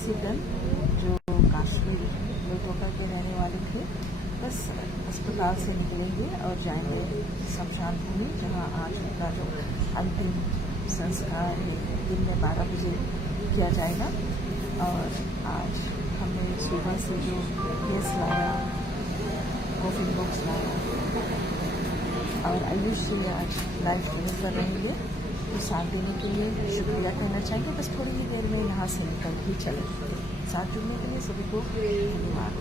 सीतन जो कश्मीर लोथोका के रहने वाले थे, बस अस्पताल से निकलेंगे और जाएंगे शमशान भूमि, जहाँ आज उनका जो अंतिम संस्कार है दिन में 12 बजे किया जाएगा। और आज हमने सुबह से जो गैस लाया, कॉफ़ी बॉक्स लाया और आयुष से आज लाइव ट्रेनिंग कर रहेंगे, तो साथ देने के लिए शुक्रिया कहना चाहिए। बस थोड़ी ही देर में यहाँ से निकल ही चले। साथ जुड़ने के लिए सभी को धन्यवाद।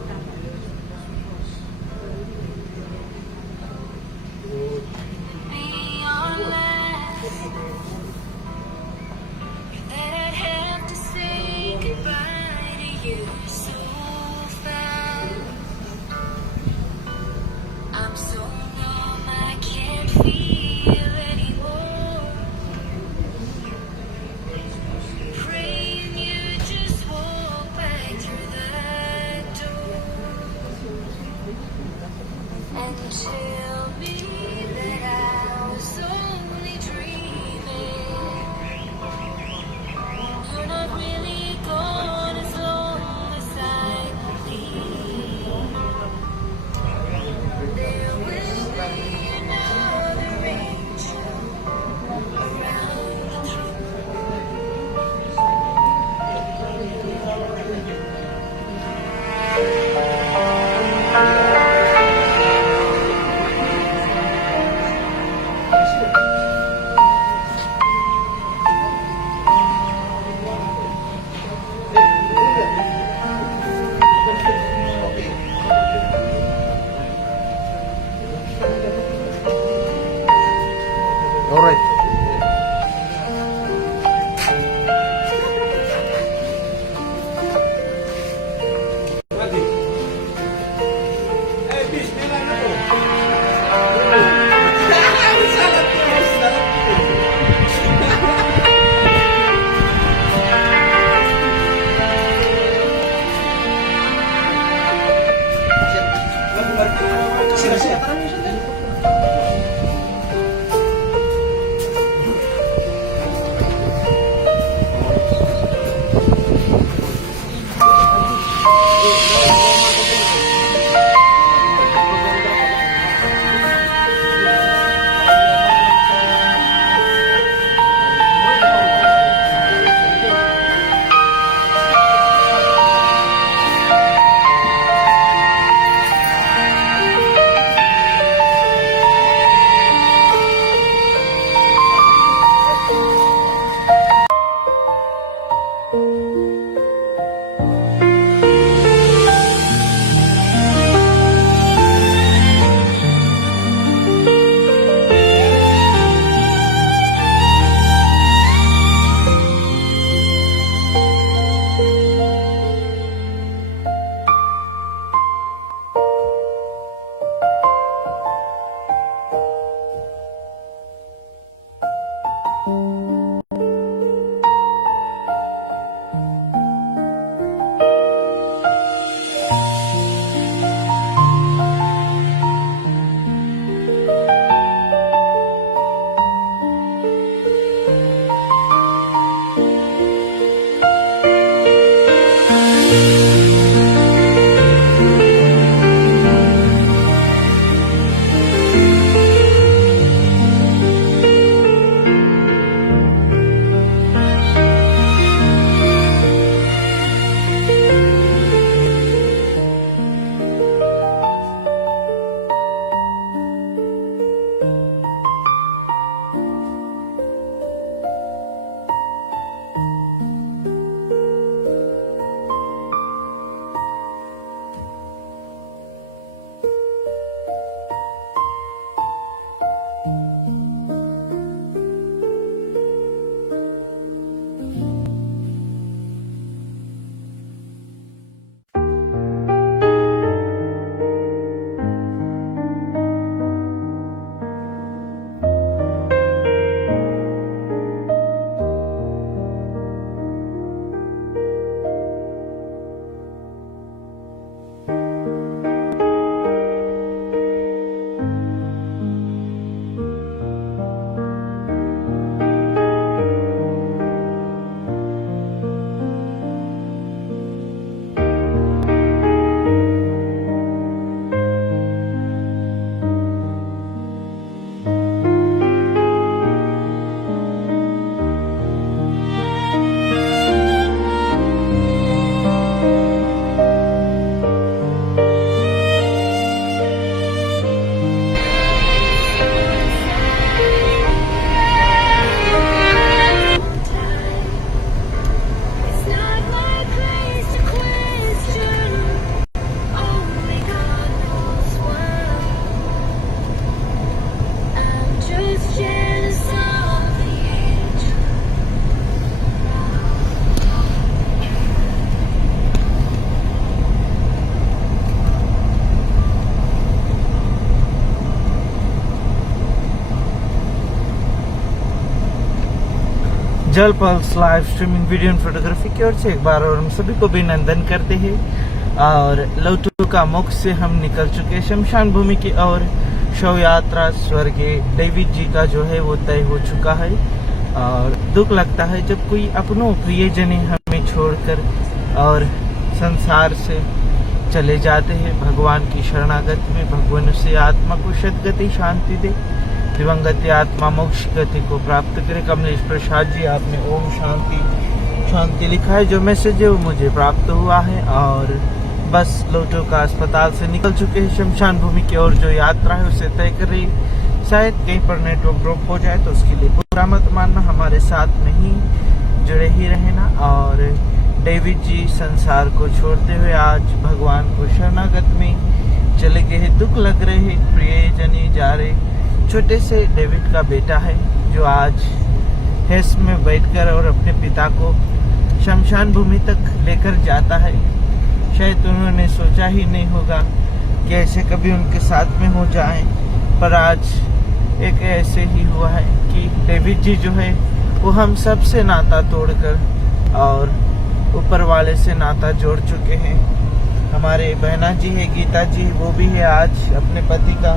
जल pulse live streaming video and photography की ओर से एक बार और हम सभी को अभिनंदन करते हैं। और लौटुका मुख से हम निकल चुके शमशान भूमि की ओर। शव यात्रा स्वर्गीय डेविड जी का जो है वो तय हो चुका है। और दुख लगता है जब कोई अपनों प्रियजन हमें छोड़कर और संसार से चले जाते हैं। भगवान की शरणागत में भगवान से आत्मा को सद्गति शांति दे, दिवंगत आत्मा मोक्ष गति को प्राप्त करे। कमलेश प्रसाद जी, आपने ओम शांति शांति लिखा है। जो मैसेज है वो मुझे प्राप्त हुआ है। और बस लौटुका अस्पताल से निकल चुके हैं शमशान भूमि की ओर। जो यात्रा है उसे तय कर रही। शायद कहीं पर नेटवर्क ड्रॉप हो जाए तो उसके लिए बुरा मत मानना, हमारे साथ में ही जुड़े ही रहना। और डेविड जी संसार को छोड़ते हुए आज भगवान को शरणागत में चले गए हैं। दुख लग रहे हैं, प्रियजनी जा रहे। छोटे से डेविड का बेटा है जो आज हेस में बैठकर और अपने पिता को शमशान भूमि तक लेकर जाता है। शायद उन्होंने सोचा ही नहीं होगा कि ऐसे कभी उनके साथ में हो जाए, पर आज एक ऐसे ही हुआ है कि डेविड जी जो है वो हम सब से नाता तोड़कर और ऊपर वाले से नाता जोड़ चुके हैं। हमारे बहना जी है, गीता जी, वो भी है आज अपने पति का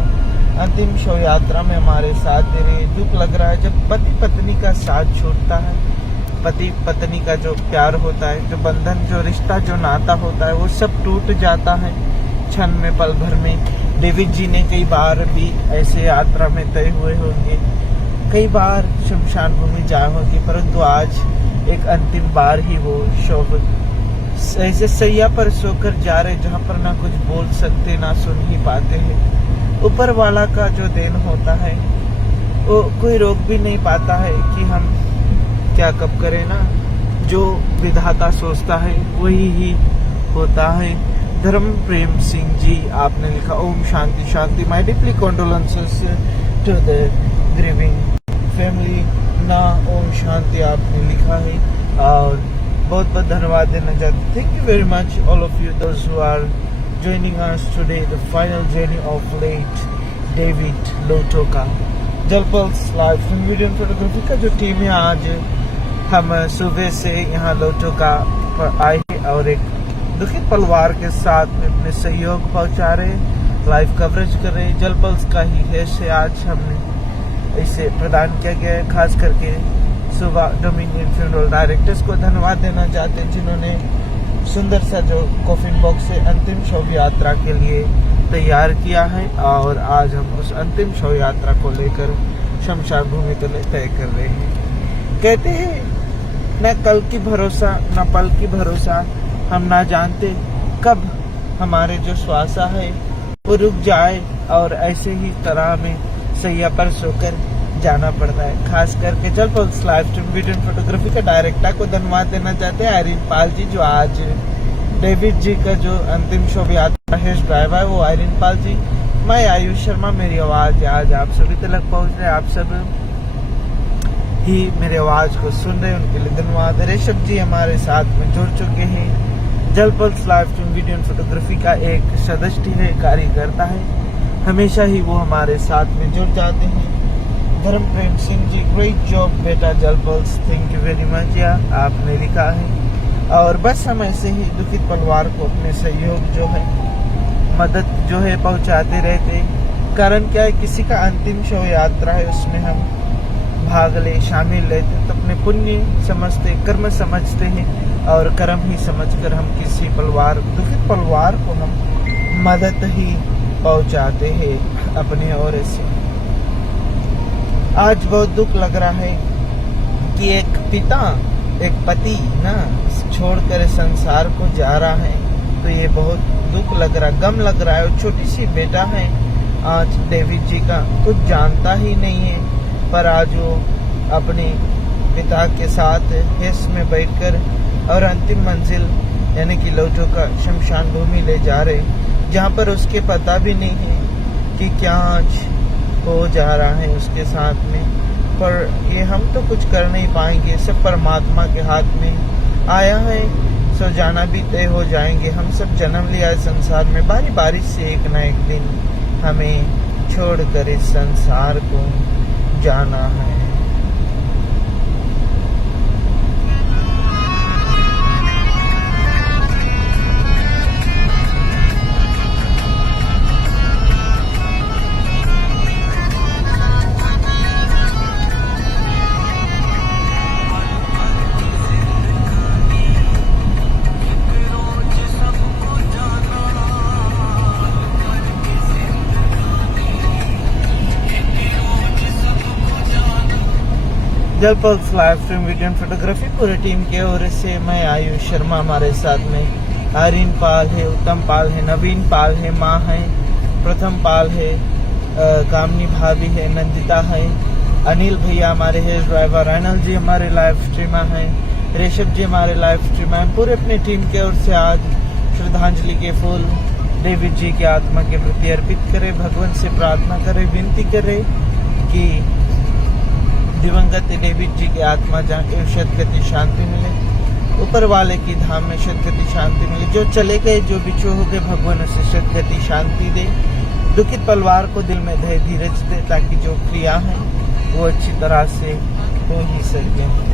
अंतिम शव यात्रा में हमारे साथ दे रहे। दुख लग रहा है जब पति पत्नी का साथ छूटता है, पति पत्नी का जो प्यार होता है, जो बंधन, जो रिश्ता, जो नाता होता है, वो सब टूट जाता है क्षण में, पल भर में। डेविड जी ने कई बार भी ऐसे यात्रा में तय हुए होंगे, कई बार शमशान भूमि जाए होंगे, परंतु आज एक अंतिम बार ही वो शव ऐसे सैया पर सोकर जा रहे जहाँ पर ना कुछ बोल सकते ना सुन ही पाते हैं। ऊपर वाला का जो देन होता है वो कोई रोक भी नहीं पाता है कि हम क्या कब करें ना। जो विधाता सोचता है वही ही होता है। धर्म प्रेम सिंह जी, आपने लिखा ओम शांति शांति। My deeply condolences to the grieving family ना। ओम शांति आपने लिखा है और बहुत बहुत धन्यवाद देना चाहते। Thank you very much all of you those who are joining us today, the final journey of late David Lotoka। जल pulse live film video photography का जो टीम है, आज हम सुबह से यहाँ लोटोका पर आए और एक दुखित परिवार के साथ में अपने सहयोग पहुँचा रहे, लाइव कवरेज कर रहे। जल पल्स का ही हैश आज हमने इसे प्रदान किया गया है। खास करके सुबह डोमिनियन फ्यूनरल डायरेक्टर्स को धन्यवाद देना चाहते हैं जिन्होंने सुंदर सा जो कॉफिन बॉक्स से अंतिम शव यात्रा के लिए तैयार किया है। और आज हम उस अंतिम शव यात्रा को लेकर शमशान भूमि के लिए तय कर रहे हैं। कहते हैं न कल की भरोसा न पल की भरोसा, हम ना जानते कब हमारे जो श्वासा है वो रुक जाए और ऐसे ही तरह में सैया पर सोकर जाना पड़ता है। खास करके जल pulse live stream video photography का डायरेक्टर को धन्यवाद देना चाहते हैं, आयरीन पाल जी, जो आज डेविड जी का जो अंतिम शव यात्रा है ड्राइवर है वो आयरीन पाल जी। मैं आयुष शर्मा, मेरी आवाज आज आप सभी तक पहुंच रहे, आप सब ही मेरी आवाज को सुन रहे, उनके लिए धन्यवाद। ऋषभ जी हमारे साथ में जुड़ चुके हैं। जल pulse live stream video photography का एक सदस्य है, कार्यकर्ता है, हमेशा ही वो हमारे साथ में जुड़ जाते हैं। धर्म प्रेम सिंह जी, ग्रेट जॉब बेटा जल pulse, thank you very much या आपने लिखा है। और बस हम ऐसे ही दुखित परिवार को अपने सहयोग जो है, मदद जो है पहुंचाते रहते। कारण क्या है, किसी का अंतिम शव यात्रा है, उसमें हम भाग ले, शामिल लेते तो अपने पुण्य समझते, कर्म समझते हैं और कर्म ही समझकर हम किसी परिवार, दुखित परिवार को हम मदद ही पहुंचाते हैं अपने ओर से। आज बहुत दुख लग रहा है कि एक पिता, एक पति ना छोड़कर संसार को जा रहा है, तो ये बहुत दुख लग रहा, गम लग रहा है। छोटी सी बेटा है आज डेविड जी का, कुछ जानता ही नहीं है, पर आज वो अपने पिता के साथ हेस में बैठकर और अंतिम मंजिल यानी कि लोटोका शमशान भूमि ले जा रहे, जहाँ पर उसके पता भी नहीं है कि क्या आज हो जा रहा है उसके साथ में। पर ये हम तो कुछ कर नहीं पाएंगे, सब परमात्मा के हाथ में आया है, सो जाना भी तय हो जाएंगे। हम सब जन्म लिया है संसार में, बारी बारी से एक ना एक दिन हमें छोड़कर इस संसार को जाना है। जल pulse live stream video and photography पूरी टीम की ओर से मैं आयुष शर्मा, हमारे साथ में आर्यन पाल है, उत्तम पाल है, नवीन पाल है, माँ है, प्रथम पाल है, कामनी भाभी है, नंदिता है, अनिल भैया हमारे है ड्राइवर, अनिल जी हमारे लाइव स्ट्रीमर हैं, ऋषभ जी हमारे लाइव स्ट्रीमर हैं। पूरे अपनी टीम की ओर से आज श्रद्धांजलि के फूल डेविड जी की आत्मा के प्रति अर्पित करें। भगवान से प्रार्थना करें, विनती करें कि दिवंगत डेविड जी की आत्मा जाके सदगति शांति मिले, ऊपर वाले की धाम में सदगति शांति मिले। जो चले गए, जो बिछो हो गए, भगवान उसे सदगति शांति दे। दुखित परिवार को दिल में धैर्य धीरज दे, ताकि जो क्रिया है वो अच्छी तरह से हो ही सके।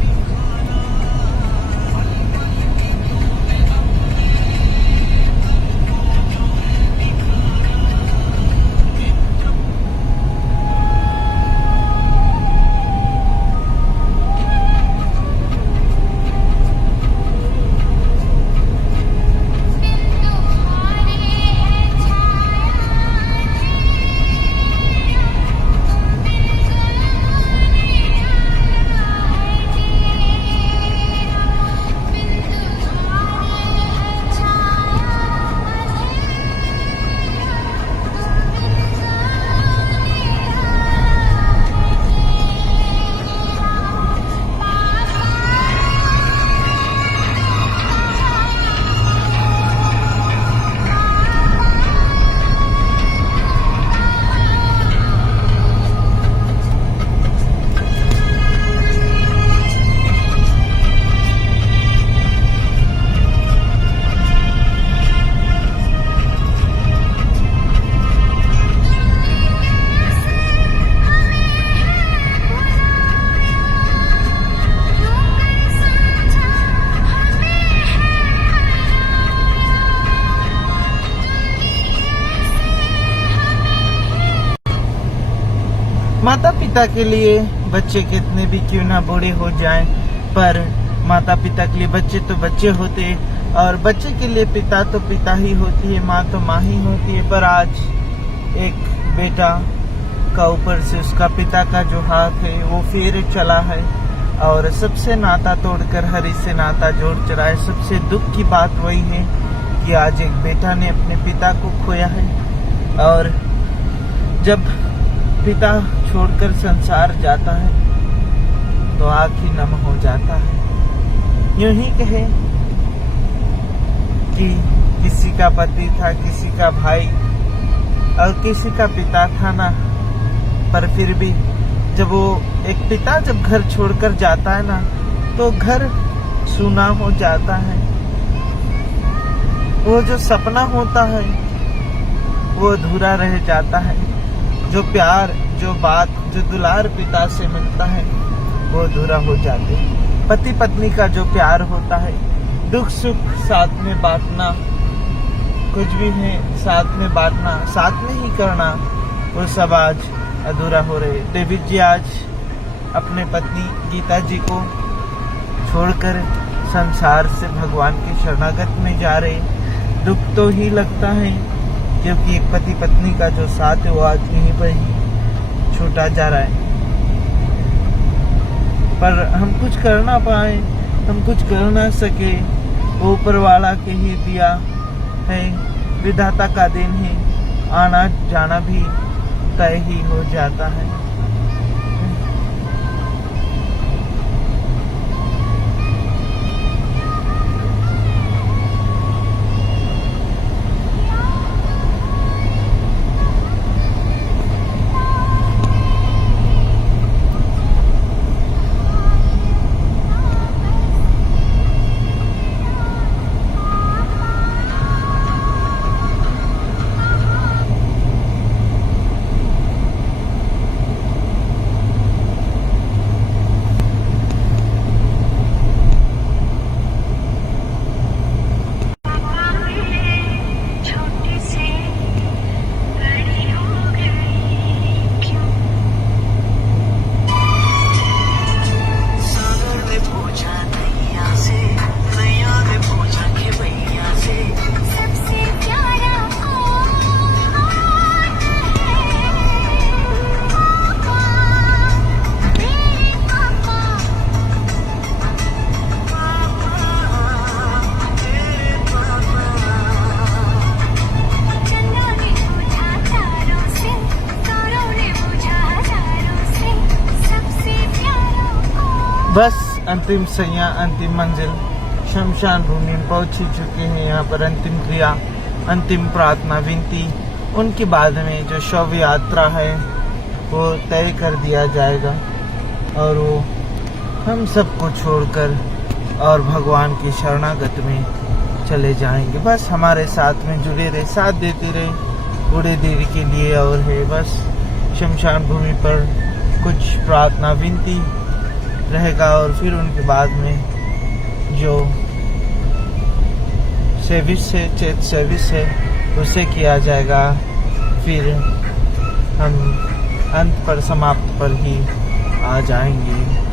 माता पिता के लिए बच्चे कितने भी क्यों ना बूढ़े हो जाएं, पर माता पिता के लिए बच्चे तो बच्चे होते हैं, और बच्चे के लिए पिता तो पिता ही होती है, माँ तो माँ ही होती है। पर आज एक बेटा का ऊपर से उसका पिता का जो हाथ है वो फिर चला है, और सबसे नाता तोड़कर हरि से नाता जोड़ चला है। सबसे दुख की बात वही है कि आज एक बेटा ने अपने पिता को खोया है, और जब पिता छोड़कर संसार जाता है तो आँख ही नम हो जाता है। यूं ही कहे कि किसी का पति था, किसी का भाई और किसी का पिता था ना, पर फिर भी जब वो एक पिता जब घर छोड़कर जाता है ना, तो घर सूना हो जाता है। वो जो सपना होता है वो अधूरा रह जाता है। जो प्यार, जो बात, जो दुलार पिता से मिलता है वो अधूरा हो जाते हैं। पति पत्नी का जो प्यार होता है, दुख सुख साथ में बांटना, कुछ भी है साथ में बांटना, साथ में ही करना, वो सब आज अधूरा हो रहे। डेविड जी आज अपने पत्नी गीता जी को छोड़कर संसार से भगवान के शरणागत में जा रहे। दुख तो ही लगता है, क्योंकि एक पति पत्नी का जो साथ है वो आज यहीं पर ही छूटा जा रहा है। पर हम कुछ कर ना पाए, हम कुछ कर ना सके, वो ऊपर वाला के ही दिया है, विधाता का दिन है। आना जाना भी तय ही हो जाता है। बस अंतिम सैया अंतिम मंजिल शमशान भूमि में पहुंच ही चुके हैं। यहाँ पर अंतिम क्रिया, अंतिम प्रार्थना विनती, उनके बाद में जो शव यात्रा है वो तय कर दिया जाएगा और वो हम सबको छोड़कर और भगवान की शरणागत में चले जाएंगे। बस हमारे साथ में जुड़े रहे, साथ देते रहे थोड़ी देर के लिए। और है बस शमशान भूमि पर कुछ प्रार्थना विनती रहेगा और फिर उनके बाद में जो सर्विस है, चेत सर्विस है, उसे किया जाएगा। फिर हम अंत पर, समाप्त पर ही आ जाएंगे।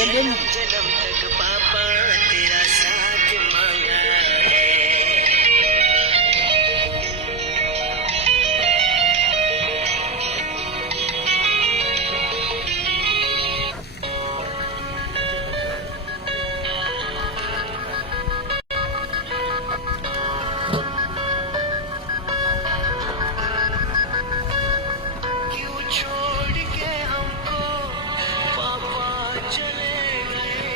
जन्म तक पापा तेरा साथ मांगा है। क्यों छोड़ के हमको पापा चले गए,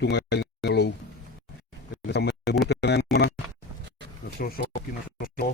tunga lo sa me bulu tena mana so kina so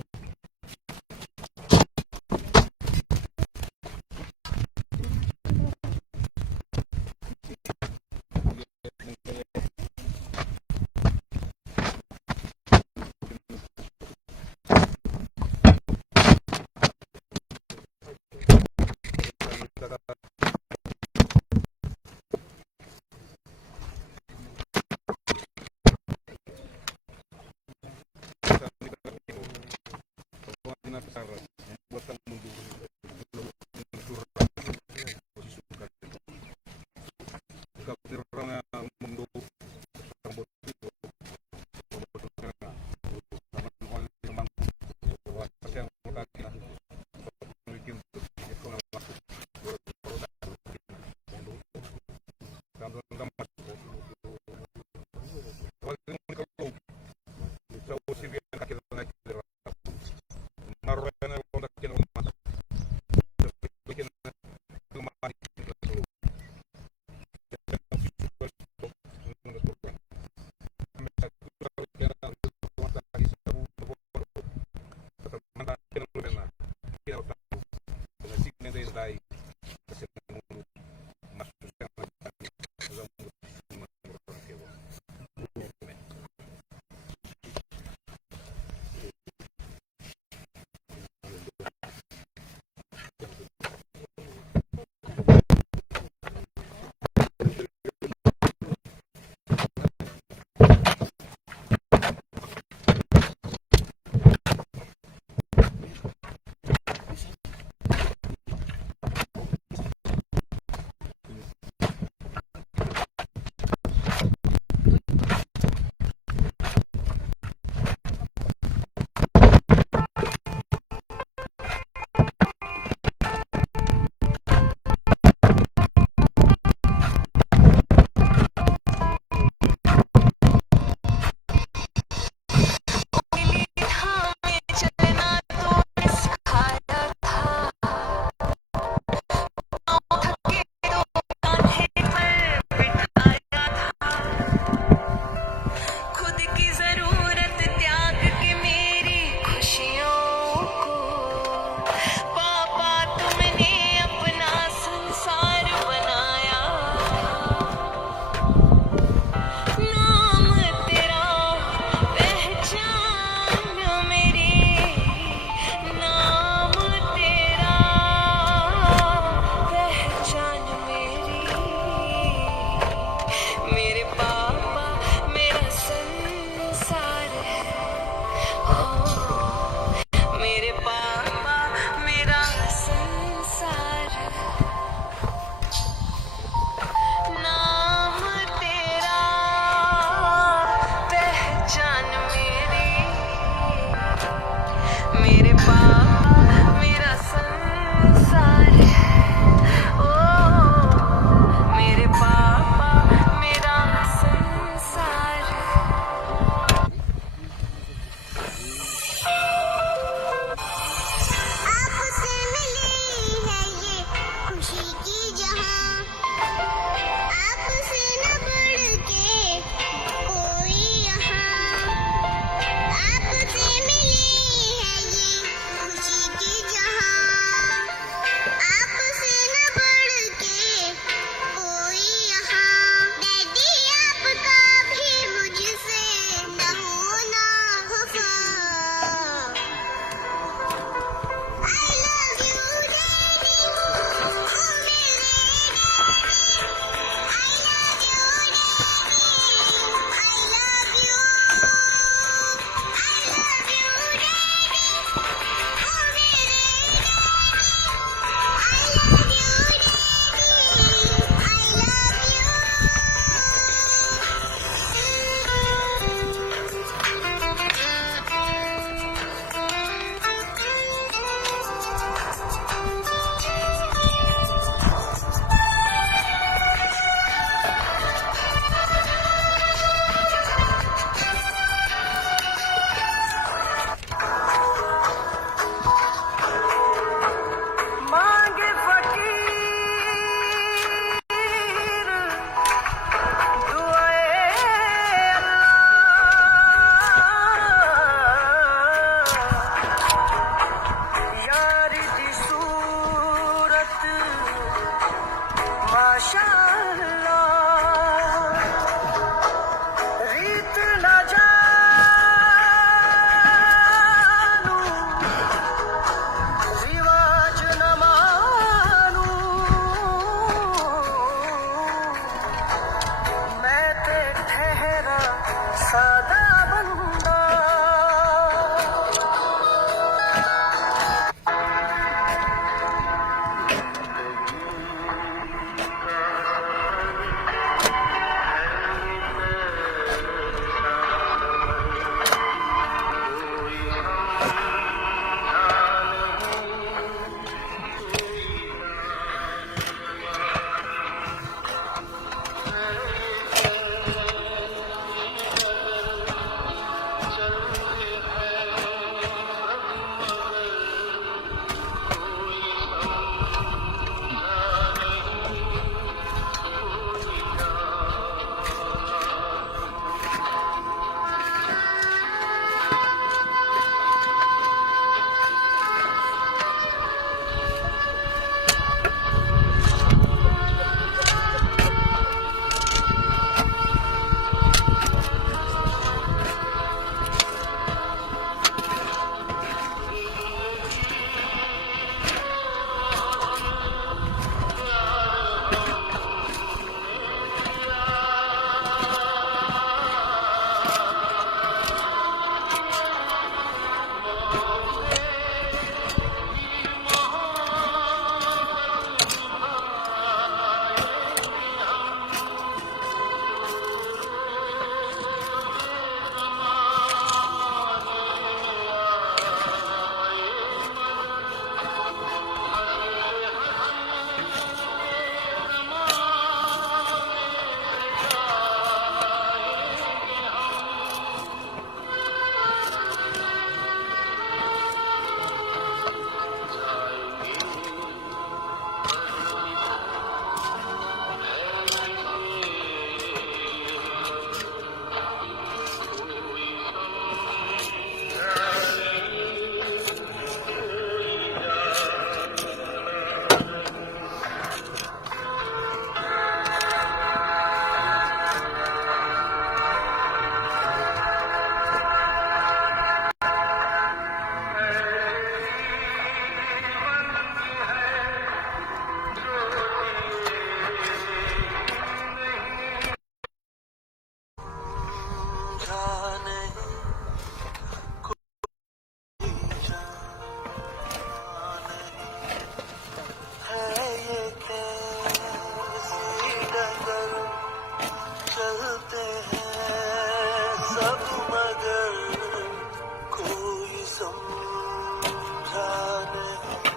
समझा नहीं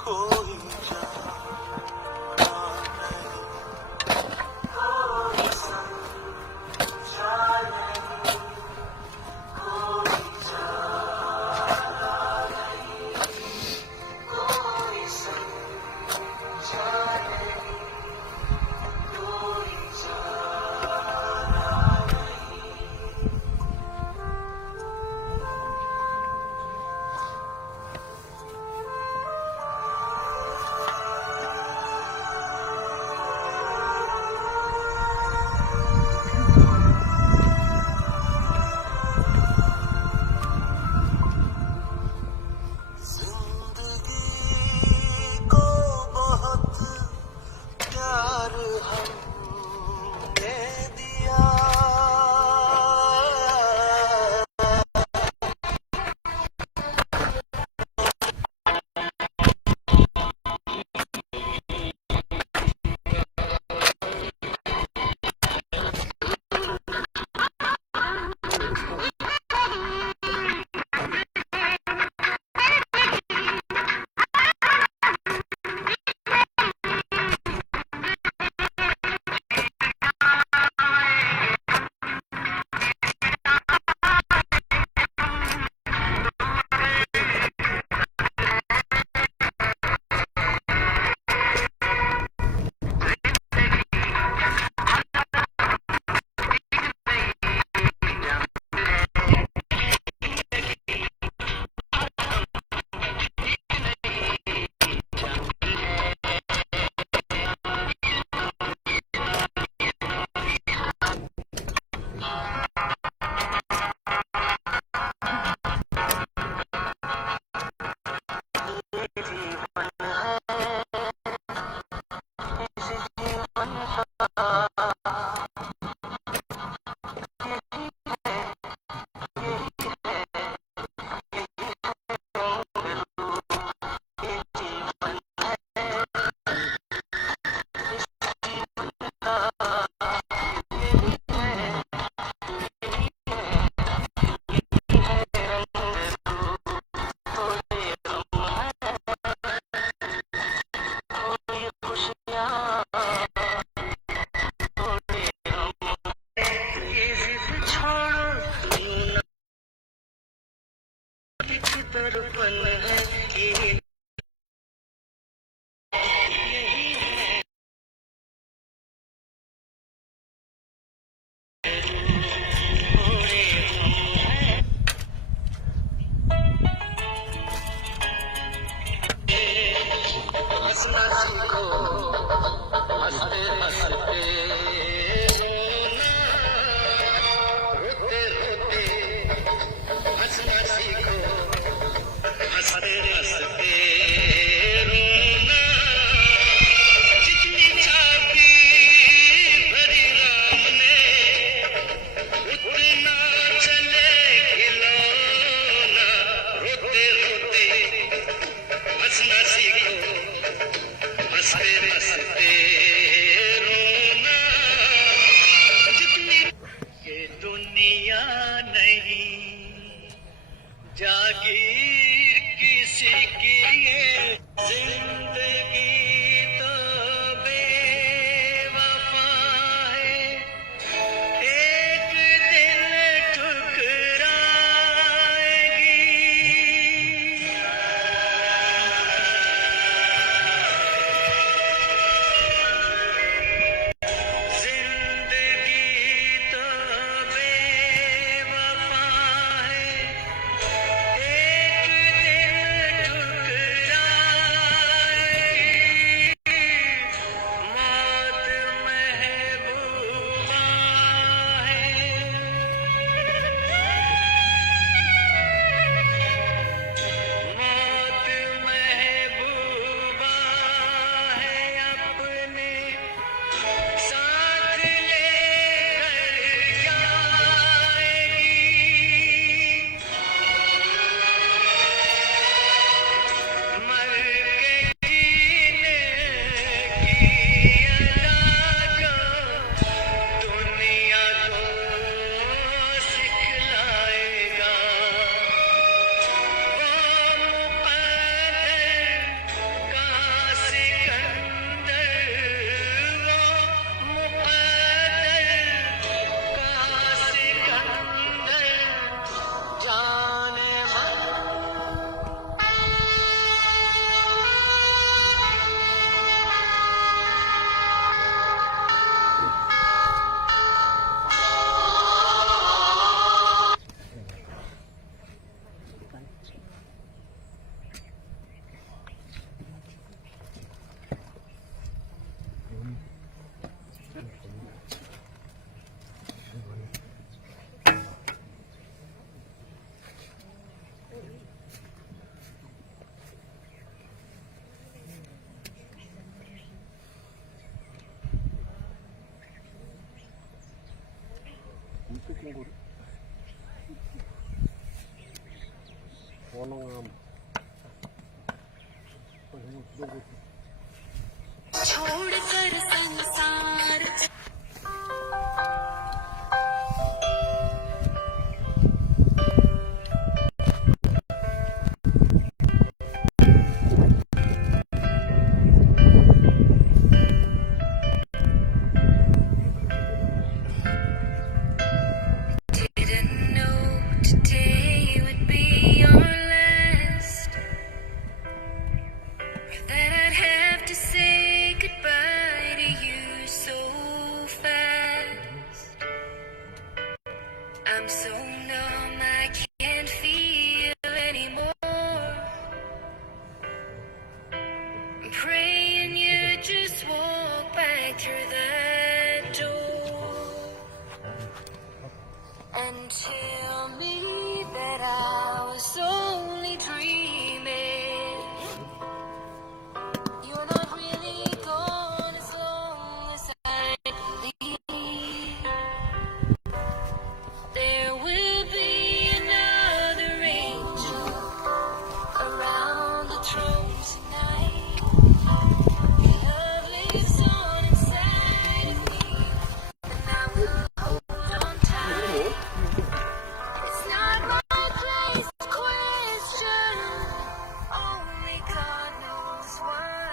कोई जाना नहीं कोई समझा नहीं कोई जाना नहीं कोई समझा नहीं कोई जाना जिंदगी को बहुत प्यार हमने दिया दर्पण है ये हंसना सीखो हंसते हंसते रोते रोते हंसना सीखो हंसते हंसते रोना जितनी चाबी भरी राम ने उतना चले खिलौना रोते रोते हंसना सीखो हंसते हंसते रोना जितनी ये दुनिया नहीं जागीर किसी की ये जिंदगी तो बेवफा है एक दिन ठुकराएगी जिंदगी तो बेवफा है एक दिन ठुकराएगी छोड़कर संसार didn't know today would be your last, that I'd have to say goodbye to you so fast. I'm so numb I can't feel anymore. I'm praying you just walk back through that door and tell me that I was only dreaming. You're not really gone as long as I believe. There will be another angel around the throne tonight. Your love lives on inside of me, and I will hold on tight. It's not my place to question, only God knows why.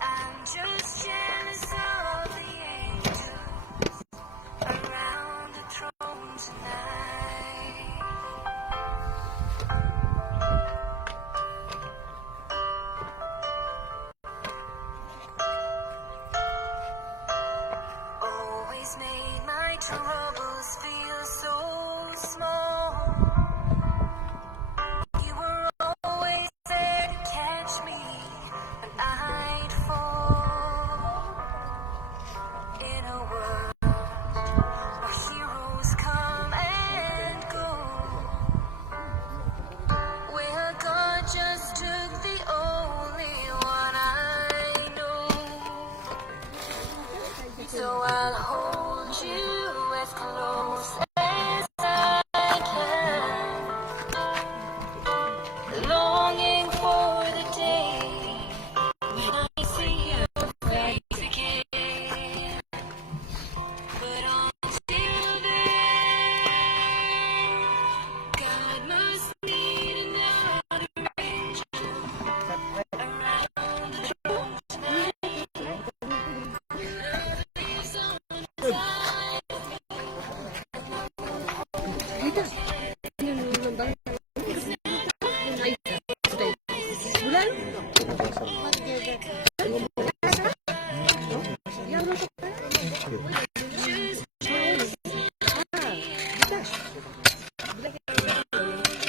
I'm just jealous of the angels around the throne tonight. Always made my troubles feel so small. You were always there to catch me when I'd fall. In a world where heroes come and go, where God just took the only one I know. So I'll hold you as close as I can, longing for the day when I see your face again. But until then, God must need another angel around the throne tonight. Love lives on inside of me.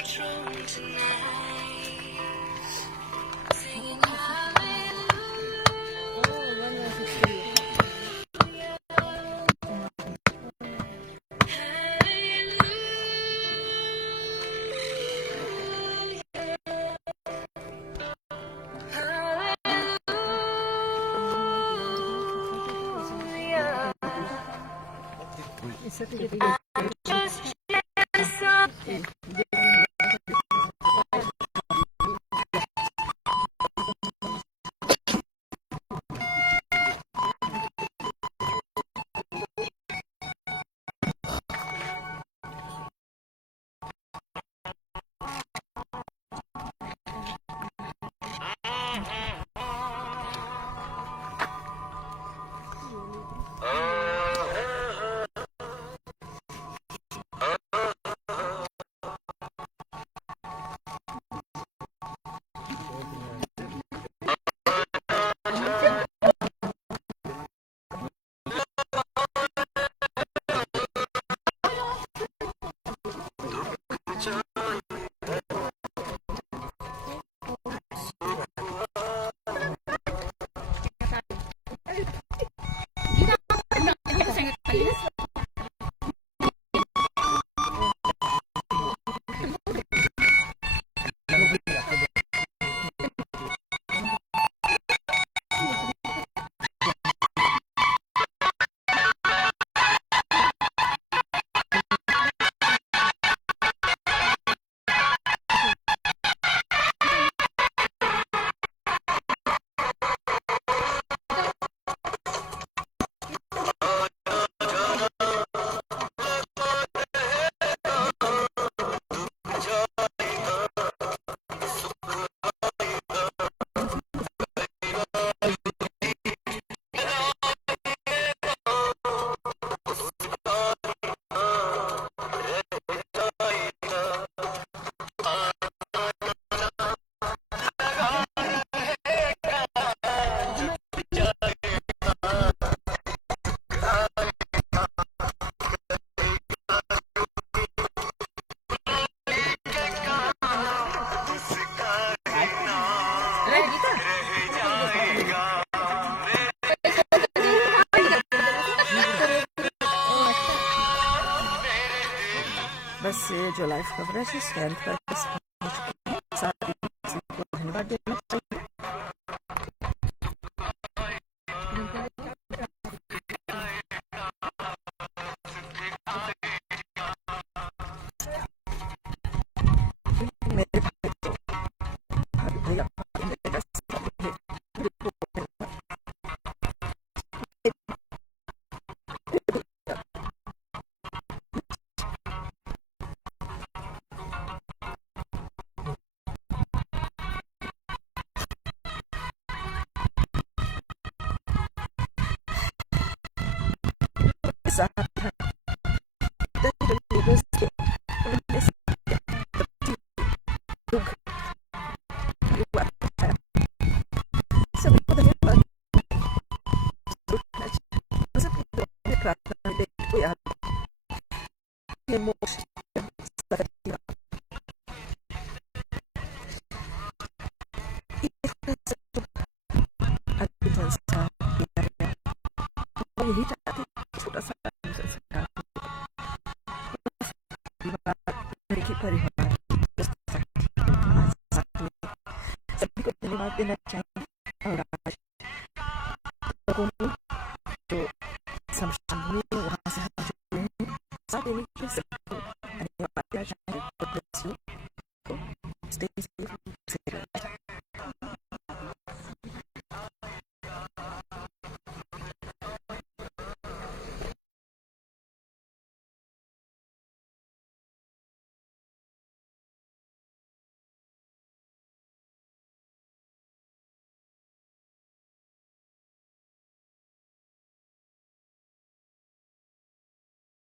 Throne tonight, singing hallelujah. I'm just jealous of जो live coverage है stand पर पहुंच चुके हैं। साथ ही सभी को धन्यवाद देना चाहिए। मेरे भाई तो भैया मेरा साथ है सभी को धन्यवाद। प्रार्थना को याद मोक्ष यही चाहती छोटा सा परिवार सभी को धन्यवाद देना चाहिए। और आज जो शमशान भूमि वहाँ से हम जुड़े हैं, साथ देने के लिए सबको धन्यवाद देना चाहिए। Stay safe.